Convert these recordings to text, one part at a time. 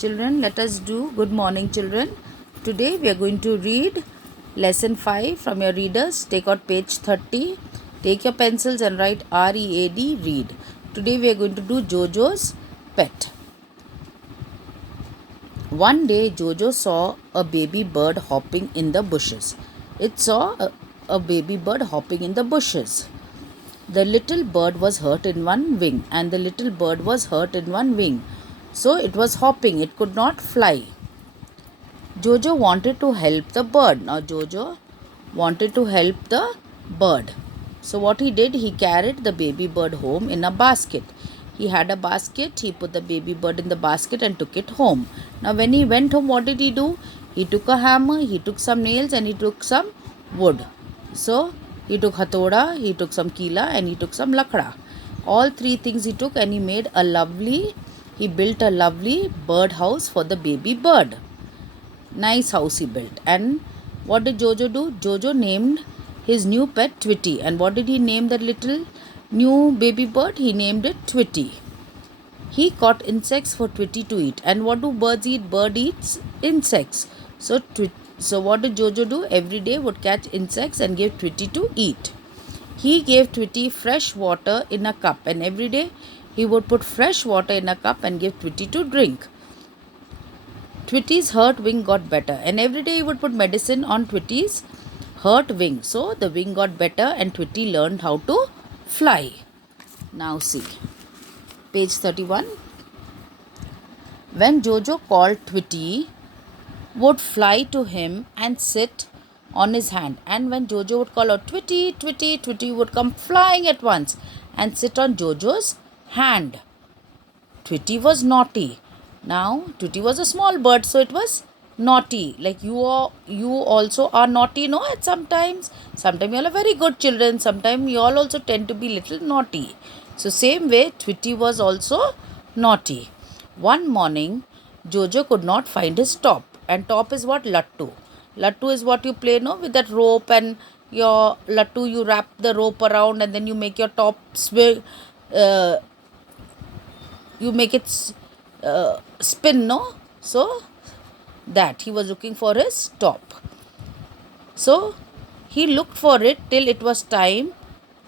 Children, let us do good morning, children. Today we are going to read lesson 5 from your readers. Take out page 30. Take your pencils and write READ, read. Today we are going to do Jojo's pet. One day Jojo saw a baby bird hopping in the bushes. It saw a baby bird hopping in the bushes. The little bird was hurt in one wing, and the little bird was hurt in one wing. So it was hopping, it could not fly. Jojo wanted to help the bird. Now Jojo wanted to help the bird. So what he did, he carried the baby bird home in a basket. He had a basket, he put the baby bird in the basket and took it home. Now when he went home, what did he do? He took a hammer, he took some nails and he took some wood. So he took hatoda, he took some keela and he took some lakda. All three things he took and he built a lovely bird house for the baby bird. Nice house he built. And what did Jojo do? Jojo named his new pet Twitty. And what did he name the little new baby bird? He named it Twitty. He caught insects for Twitty to eat. And what do birds eat? Bird eats insects. So what did Jojo do? Every day would catch insects and give Twitty to eat. He gave Twitty fresh water in a cup, and every day he would put fresh water in a cup and give Twitty to drink. Twitty's hurt wing got better, and every day he would put medicine on Twitty's hurt wing. So the wing got better and Twitty learned how to fly. Now see, page 31. When Jojo called, Twitty would fly to him and sit on his hand. And when Jojo would call out, Twitty, Twitty, Twitty would come flying at once and sit on Jojo's hand. Twitty was naughty. Now, Twitty was a small bird, so it was naughty. Like you also are naughty, no? At sometimes you all are very good children. Sometimes you all also tend to be little naughty. So same way, Twitty was also naughty. One morning, Jojo could not find his top. And top is what? Lattu. Lattu is what you play, no? With that rope, and your lattu, you wrap the rope around and then you make your top swing. You make it spin, no? So that he was looking for his top. So he looked for it till it was time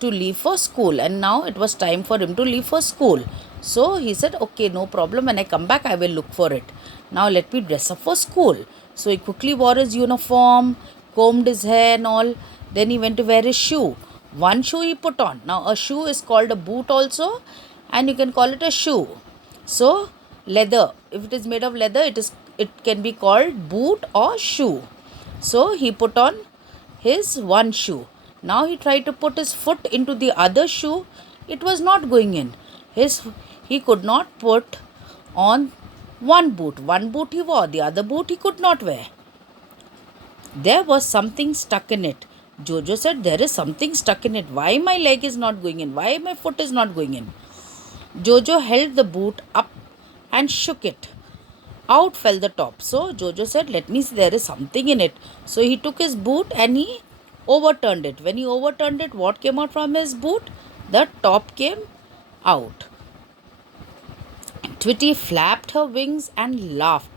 to leave for school, and now it was time for him to leave for school. So he said, okay, no problem, when I come back I will look for it. Now let me dress up for school. So he quickly wore his uniform, combed his hair and all. Then he went to wear his shoe. One shoe he put on. Now a shoe is called a boot also, and you can call it a shoe. So leather, if it is made of leather, it can be called boot or shoe. So he put on his one shoe. Now he tried to put his foot into the other shoe. It was not going in. He could not put on one boot. One boot he wore, the other boot he could not wear. There was something stuck in it. Jojo said, there is something stuck in it. Why my leg is not going in? Why my foot is not going in? Jojo held the boot up and shook it. Out fell the top. So Jojo said, let me see, there is something in it. So he took his boot and he overturned it. When he overturned it, what came out from his boot? The top came out. Twitty flapped her wings and laughed.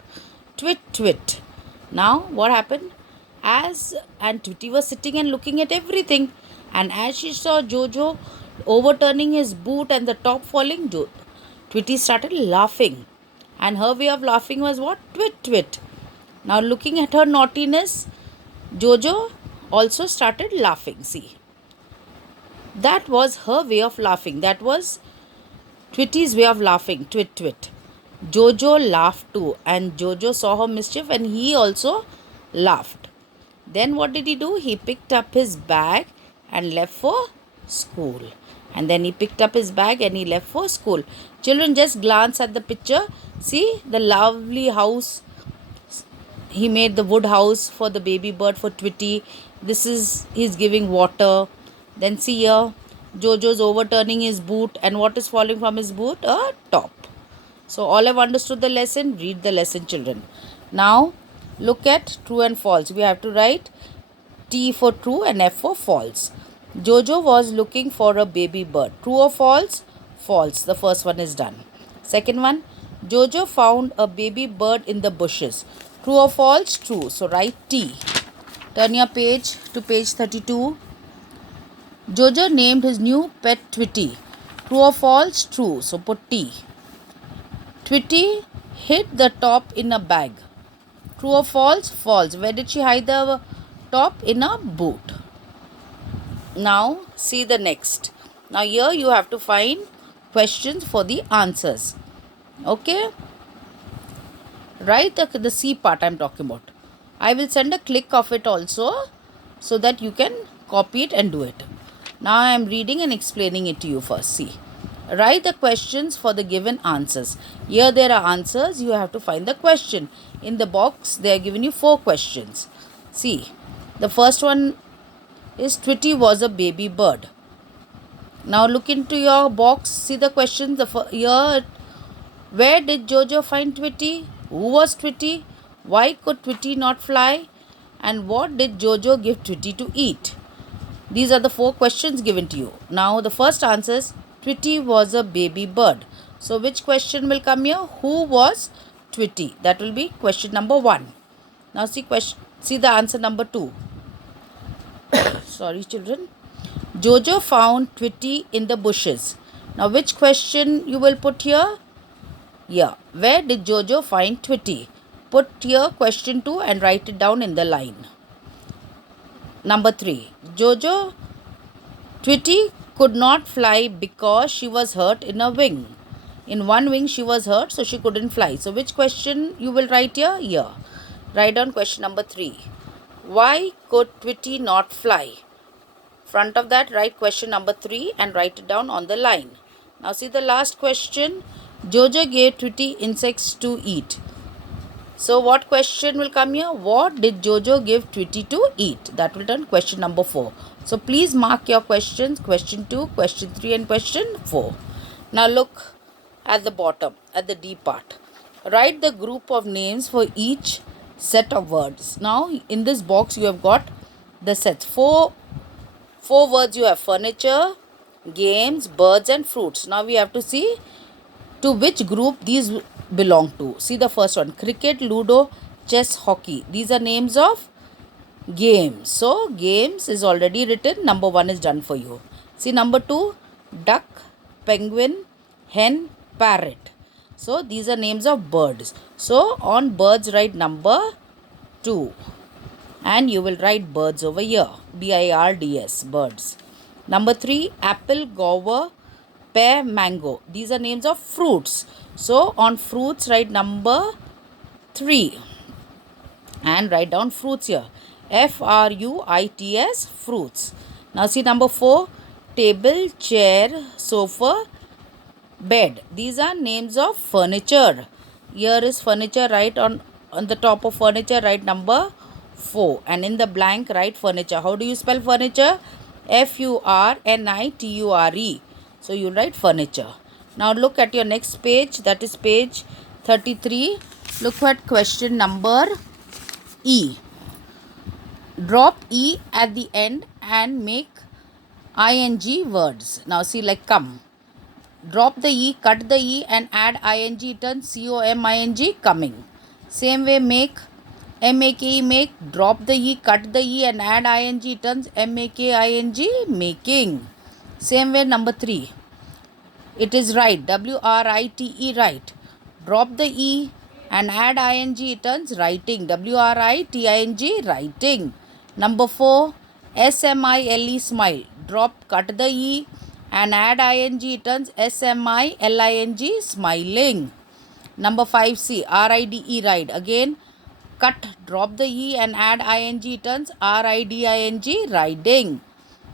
Twit, twit. Now what happened? And Twitty was sitting and looking at everything. And as she saw Jojo overturning his boot and the top falling, Twitty started laughing. And her way of laughing was what? Twit, twit. Now looking at her naughtiness, Jojo also started laughing. See, that was her way of laughing. That was Twitty's way of laughing. Twit, twit. Jojo laughed too, and Jojo saw her mischief and he also laughed. Then what did he do? He picked up his bag and left for school. And then he picked up his bag and he left for school. Children, just glance at the picture. See the lovely house. He made the wood house for the baby bird, for Twitty. He's giving water. Then see here, Jojo's overturning his boot, and what is falling from his boot? A top. So all have understood the lesson. Read the lesson, children. Now look at true and false. We have to write T for true and F for false. Jojo was looking for a baby bird. True or false? False. The first one is done. Second one, Jojo found a baby bird in the bushes. True or false? True. So write T. Turn your page to page 32. Jojo named his new pet Twitty. True or false? True. So put T. Twitty hid the top in a bag. True or false? False. Where did she hide the top? In a boot. Now see the next. Now here you have to find questions for the answers. Okay. Write the C part I am talking about. I will send a click of it also so that you can copy it and do it. Now I am reading and explaining it to you first. See. Write the questions for the given answers. Here there are answers. You have to find the question. In the box they are given you 4 questions. See. The first one is Twitty was a baby bird. Now look into your box. See the questions. Here, where did Jojo find Twitty? Who was Twitty? Why could Twitty not fly? And what did Jojo give Twitty to eat? These are the 4 questions given to you. Now the first answer is Twitty was a baby bird. So which question will come here? Who was Twitty? That will be question number 1. Now see the answer number 2. Sorry children. Jojo found Twitty in the bushes. Now which question you will put here? Yeah. Where did Jojo find Twitty? Put here question 2 and write it down in the line. Number 3. Twitty could not fly because she was hurt in a wing. In one wing she was hurt, so she couldn't fly. So which question you will write here? Here. Write down question number 3. Why could Twitty not fly? Front of that write question number 3 and write it down on the line. Now see the last question. Jojo gave Twitty insects to eat. So what question will come here? What did Jojo give Twitty to eat? That will turn question number 4. So please mark your questions. Question 2, question 3 and question 4. Now look at the bottom, at the D part. Write the group of names for each set of words. Now in this box you have got the sets. Four words you have: furniture, games, birds and fruits. Now we have to see to which group these belong to. See the first one: cricket, ludo, chess, hockey. These are names of games. So games is already written. Number 1 is done for you. See number 2: duck, penguin, hen, parrot. So these are names of birds. So on birds write number 2. And you will write birds over here. BIRDS, birds. Number 3, apple, guava, pear, mango. These are names of fruits. So on fruits write number 3. And write down fruits here. FRUITS, fruits. Now see number 4, table, chair, sofa, bed. These are names of furniture. Here is furniture. Write on the top of furniture write number 4 and in the blank write furniture. How do you spell furniture? FURNITURE. So you write furniture. Now look at your next page, that is page 33. Look at question number E. Drop E at the end and make ing words. Now see, like come. Drop the E, cut the E and add ing, it turns COMING, coming. Same way make MAKE, make. Drop the E, cut the E and add ing, it turns MAKING, making. Same way number 3. It is write, WRITE, write. Drop the E and add ing, it turns writing, WRITING, writing. Number 4, SMILE, smile. Drop, cut the E and add ing, it turns SMILING, smiling. Number 5C, RIDE, ride. Again, cut, drop the E and add ing, it turns RIDING, riding.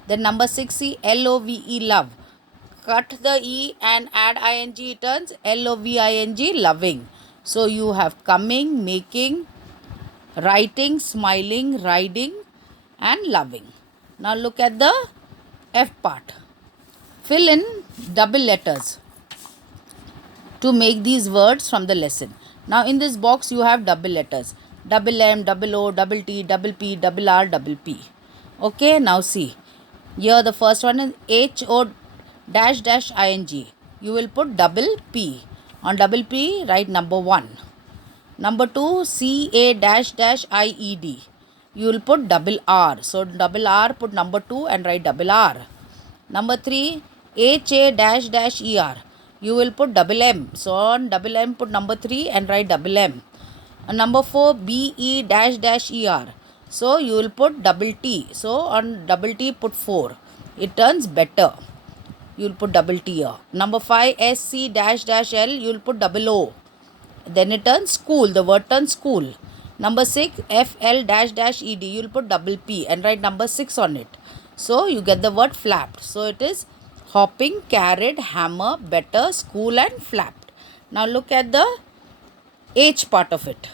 Then number 6C, LOVE, love. Cut the E and add ing, it turns LOVING, loving. So you have coming, making, writing, smiling, riding and loving. Now look at the F part. Fill in double letters to make these words from the lesson. Now in this box you have double letters. Double M, double O, double T, double P, double R, double P. Okay, now see. Here the first one is HO dash ing. You will put double P. On double P, write number 1. Number 2, CA dash dash IED. You will put double R. So double R, put number 2 and write double R. Number 3, HA dash dash ER. You will put double M. So on double M, put number 3 and write double M. Number 4, BE dash dash ER. So you will put double T. So on double T, put 4. It turns better. You will put double T here. Number 5, SC dash dash L. You will put double O. Then it turns school. The word turns school. Number 6, FL dash dash ED. You will put double P and write number 6 on it. So you get the word flapped. So it is hopping, carried, hammer, better, school and flapped. Now look at the H part of it.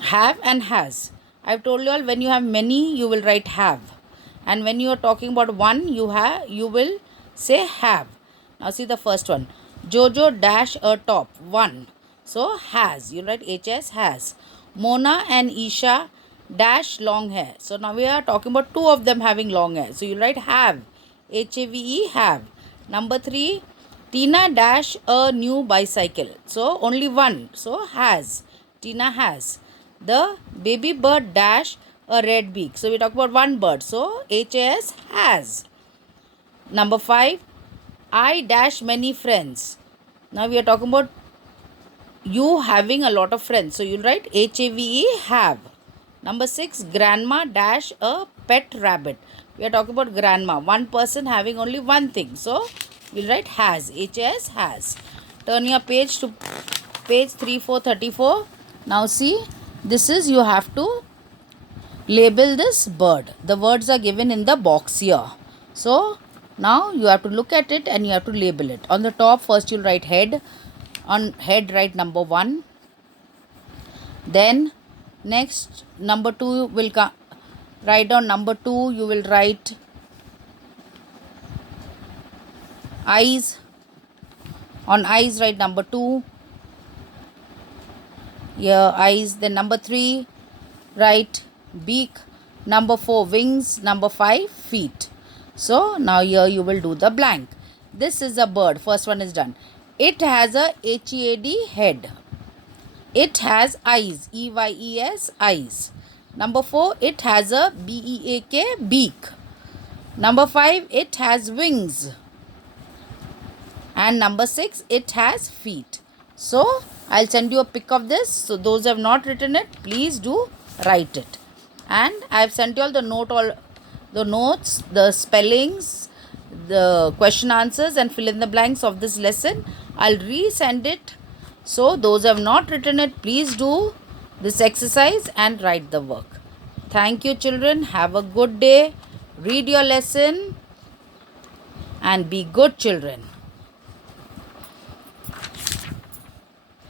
Have and has. I've told you all, when you have many, you will write have. And when you are talking about one, you will say have. Now see the first one. Jojo dash a top. 1. So has. You write HS, has. Mona and Isha dash long hair. So now we are talking about two of them having long hair. So you write have. HAVE, have. Number 3, Tina dash a new bicycle. So only one. So has. Tina has. The baby bird dash a red beak. So we talk about one bird. So HAS, has. Number 5, I dash many friends. Now we are talking about you having a lot of friends. So you'll write HAVE, have. Number 6, grandma dash a pet rabbit. We are talking about grandma. One person having only one thing. So you'll write has. HAS, has. Turn your page to page 3434. Now see, this is, you have to label this bird. The words are given in the box here. So now you have to look at it and you have to label it. On the top, first you'll write head. On head, write number 1. Then next, number 2 will come. Write on number 2, you will write eyes. On eyes, write number 2. Here, eyes. Then number 3, write beak. Number 4, wings. Number 5, feet. So now here you will do the blank. This is a bird. First one is done. It has a HEAD, head. It has eyes. EYES, eyes. Number 4, it has a BEAK, beak. Number 5, it has wings. And number 6, it has feet. So I'll send you a pic of this. So those who have not written it, please do write it. And I've sent you all the notes, the spellings, the question answers and fill in the blanks of this lesson. I'll resend it. So those who have not written it, please do this exercise and write the work. Thank you, children. Have a good day. Read your lesson and be good children.